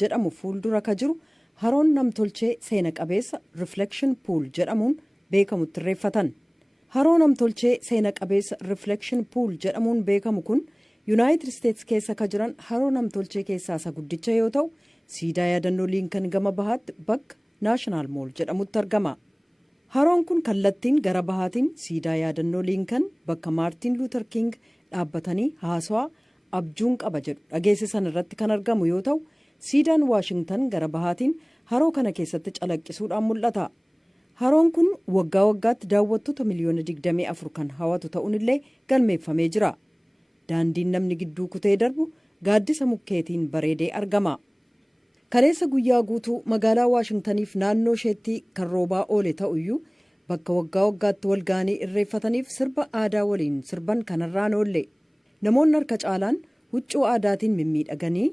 jedhamu fuuldura ka jiru haroon namtolchee seena qabeessa Reflection Pool jedhamuun beekamutti irreeffatan. Haroo namtolchee seena qabeessa Reflection Pool jedhamuun beekamu kun United States keessa ka jiran haroo namtolchee keessaa isa guddicha yoo ta'u, siidaa yaadannoo Lincoln gama bahaatti bakka National Mall jedhamutti argama. Haroon kun kallattiin gara bahaatiin siidaa yaadannoo Lincoln bakka Martin Luther King dhaabbatanii haasawaa abjuun qaba jedhu dhageessisan irratti kan argamu yoo ta'u, siidaan Washington gara bahaatiin haroo kana keessatti calaqqisuudhaan mul'ata. Haroon kun waggaa waggaatti daawwattoota miliyoona 24 kan hawatu ta'uun illee galmeeffamee jira. Daandiin namni gidduu kutee darbu gaaddisa mukkeetiin bareedee argama. Kaleessa guyyaa guutuu magaalaa Waashingtaniif naannoo isheetti kan roobaa oole ta'uyyuu bakka waggaa waggaatti walga'anii irreeffataniif sirba aadaa waliin sirban kanarraan oolle. Namoonni harka caalaan huccuu aadaatiin mimmiidhaganii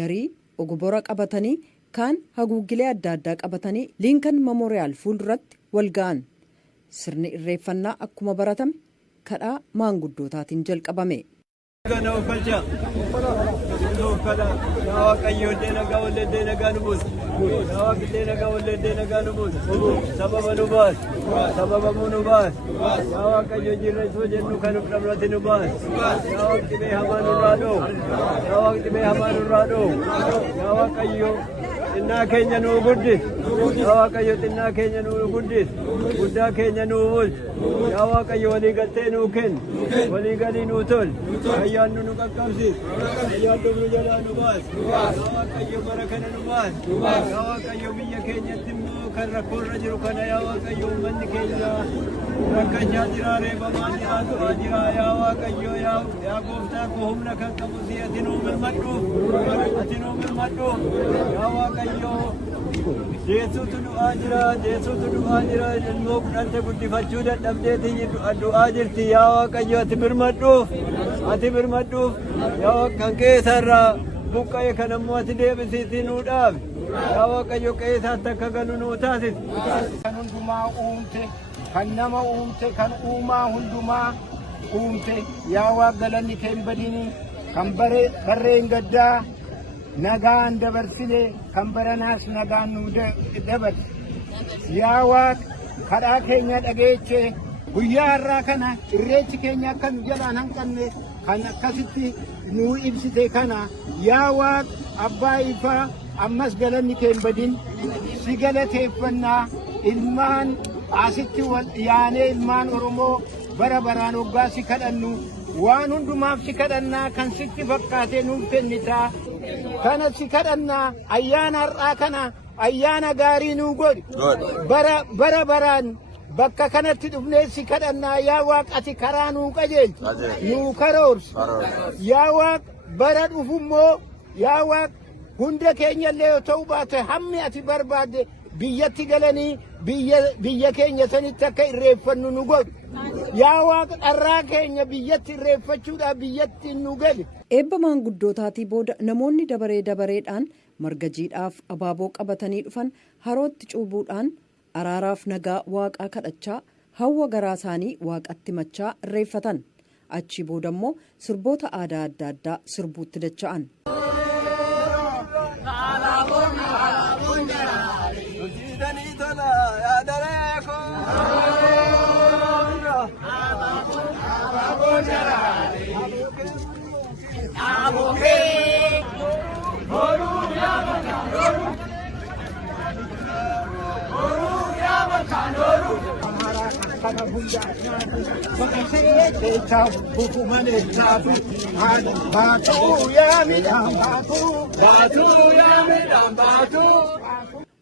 garii ogobora qabatanii kaan haguuggilee adda addaa qabatanii Lincoln Memorial fuulduratti walga'an. Sirni irreeffannaa akkuma baratame kadhaa maanguddootaatiin jalqabame. Xinnaa keenya nuu guddis, yaa Waaqayyo xinnaa keenya nuu guddis, guddaa keenya nuu bulchu, yaa Waaqayyo walii galtee nuu kenni, walii galii nuu tol, ayyaannu nu qaqqabsiis, ayyaannu nu jalaa nu baas, yaa Waaqayyo bara kana nu baas, yaa Waaqayyo biyya keenyatti immoo kan rakkoorra jiru kana yaa Waaqayyo uummanni keenya rakkachaa jira, reebamaa jira, du'aa jira, yaa Waaqayyo yaa gooftaa koo humna kan qabu si ati nuu mirmadhu, ati nuu mirmadhu, yaa Waaqayyo Jeesuutu du'aa jira, ilmoo kudhante guddifachuu dadhabdeetii du'aa jirti, yaa Waaqayyo ati birmadhuuf, yaa kan keessarraa buqqa'e kan ammoo ati deebisiitii nuu dhaabi, yaa Waaqayyo qeessaatti akka galu nuu taasisi. Kan hundumaa uumte, kan nama uumte, kan uumaa hundumaa uumte, yaa Waaqa galanni kee hin badini, kan barreen gaddaa nagaan dabarsine kan baranaas nagaan nu dabarse. Yaa Waaqa kadhaa keenya dhageeche guyyaa har'aa kana irreechi keenya akka nu jalaan hanqanne kan akkasitti nu ibsite kana yaa Waaqa abbaa ifaa ammas galanni kee hin badin si galateeffannaa. Ilmaan asitti wal yaanee ilmaan Oromoo bara baraan hoggaa si kadhannu waan hundumaaf si kadhannaa kan sitti fakkaatee nuuf kennitaa. Kana si kadhannaa ayyaana har'aa kana ayyaana gaarii nuu godhi. Bara baraan bakka kanatti dhufnee si kadhannaa yaa Waaqa ati karaa nuu qajeelchi nuu karoorsi. Yaa Waaqa bara dhufummoo yaa Waaqa hunda keenyallee yoo ta'u baate hammi ati barbaadde biyyatti galanii biyya keenya sanitti akka irreeffannu nu godhi. Yaa Waaqa dharraa keenya biyyatti irreeffachuudhaaf biyyatti nu gali. Eebba maanguddootaatii booda namoonni dabareedhaan marga jiidhaaf abaaboo qabatanii dhufan harootti cuubuudhaan araaraaf nagaa Waaqaa kadhachaa hawwa garaa isaanii Waaqatti machaa irreeffatan. Achii booda immoo sirboota aadaa adda addaa sirbuutti dacha'an.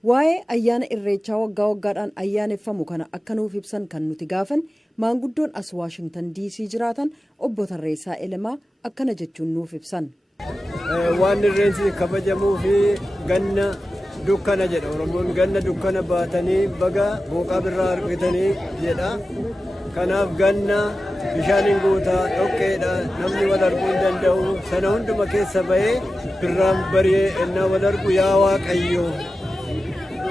Waa'ee ayyaana irreechaa waggaa waggaadhaan ayyaaneffamu kana akka nuuf ibsan kan nuti gaafan maanguddoon as Waashingtan DC jiraatan obbo Tarreessaa Elemaa akkana jechuun nuuf ibsan. Waan irreensi kabajamuu fi ganna dukkana jedha Oromoon, ganna dukkana baatanii baga booqaa birraa argatanii jedha. Kanaaf ganna bishaaniin guutaa dhoqqeedha, namni wal arguu hin danda'u, sana hunduma keessa bahee birraan bari'ee ennaa wal argu yaa Waaqayyo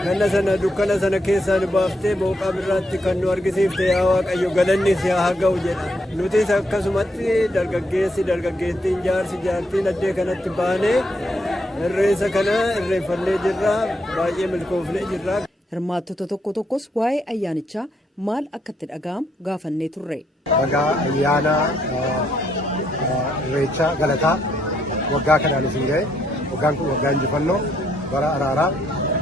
ganna sana dukkana sana keessaa nu baaftee booqaa birraatti kan nu argisiifte yaa Waaqayyo galanni si haa ga'u jedha. Nutis akkasumatti dargaggeessi dargaggeettiin jaarsi jaartiin addee kanatti baanee irreessa kana irreeffannee jirra baay'ee milkoofnee jirra. Hirmaattota tokko tokkos waa'ee ayyaanichaa maal akka itti dhaga'amu gaafannee turre. Waggaa ayyaana irreechaa galataa waggaa kanaan isin ga'e waggaan kun waggaa injifannoo bara araaraa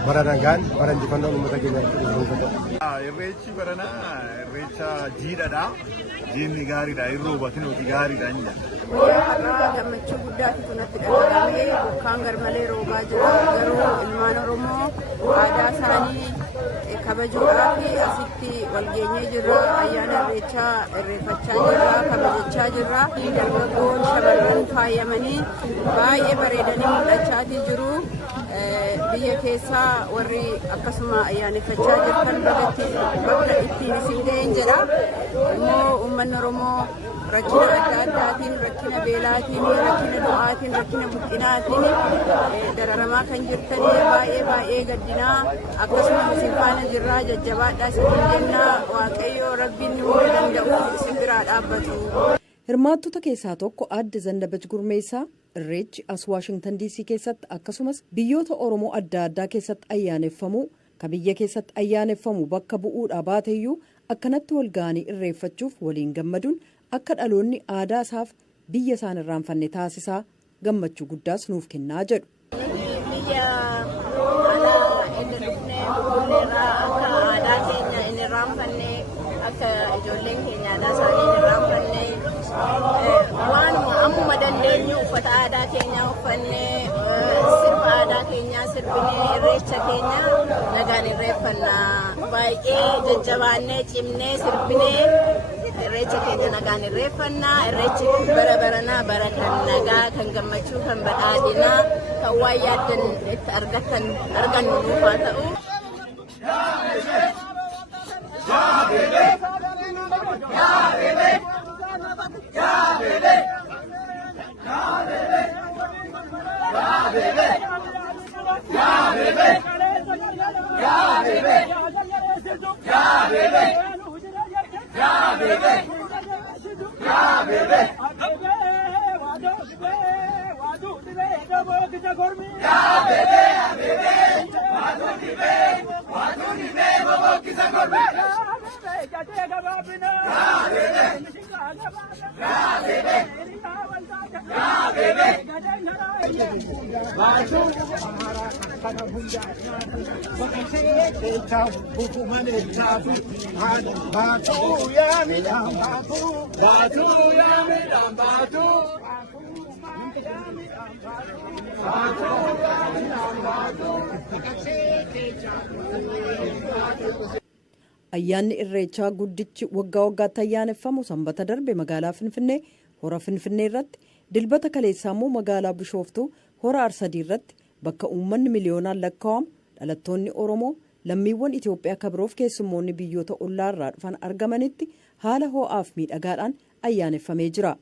bara nagaan bara injifannoo uummata keenyaa. Irreechi baranaa irreecha jiidhaadha. Jiinni gaariidha. Irroo batin hojii gaariidha inni. Har'a gammachuu guddaatu natti dhaga'amee bokkaan garmalee roobaa jira. Garuu ilmaan Oromoo aadaa isaanii kabajuudhaaf asitti walgeenyee jirra. Ayyaana irreechaa irreeffachaa jirra, kabajachaa jirra. Dargaggoon shamarran faayamanii baay'ee bareedanii mul'achaa jiru. Biyya keessaa warri akkasuma ayyaaneffachaa jirtan bakka ittiin isin ga'een jedha. Immoo uummanni Oromoo rakkina adda addaatiin, rakkina beelaatiin, rakkina du'aatiin, rakkina buqqinaatiin dararamaa kan jirtanii baay'ee gaddinaa akkasuma isin faana jirraa jajjabaadhaa isin jennaa Waaqayyo Rabbiin humna danda'u isin biraa dhaabbatu. Hirmaattota keessaa tokko aadde Zannabach Gurmeessaa irreechi as Waashingtan DC keessatti akkasumas biyyoota Oromoo adda addaa keessatti ayyaaneffamu kan biyya keessatti ayyaaneffamu bakka bu'uudhaa baateyyuu akkanatti wal ga'anii irreeffachuuf waliin gammaduun akka dhaloonni aadaa isaaf biyya isaan irraanfanne taasisaa gammachuu guddaas nuuf kennaa jedhu. Biyya alaa inni dhufnee fuulleerraa akka aadaa keenya inni irraanfanne akka ijoolleen keenya aadaa isaanii inni irraanfanne waanuma ammuma dandeenyu uffata aadaa keenyaa uffannee sirba aadaa keenyaa sirbinee irreecha keenya nagaan irreeffannaa baay'ee jajjabaannee cimnee sirbinee irreecha keenya nagaan irreeffannaa. Irreechi bara baranaa bara kan nagaa kan gammachuu kan badhaadhinaa kan waan yaaddan itti argannu nuuf haa ta'u. Ayyaanni irreechaa guddichi waggaa waggaatti ayyaaneffamu sanbata darbe magaalaa Finfinnee hora Finfinnee irratti dilbata kaleessaa immoo magaalaa Bishooftuu hora Arsadii irratti bakka uummanni miliyoonaan lakkaa'amu dhalattoonni Oromoo lammiiwwan Itoophiyaa kabiroof keessummoonni biyyoota ollaarraa dhufan argamanitti haala ho'aaf miidhagaadhaan ayyaaneffamee jira.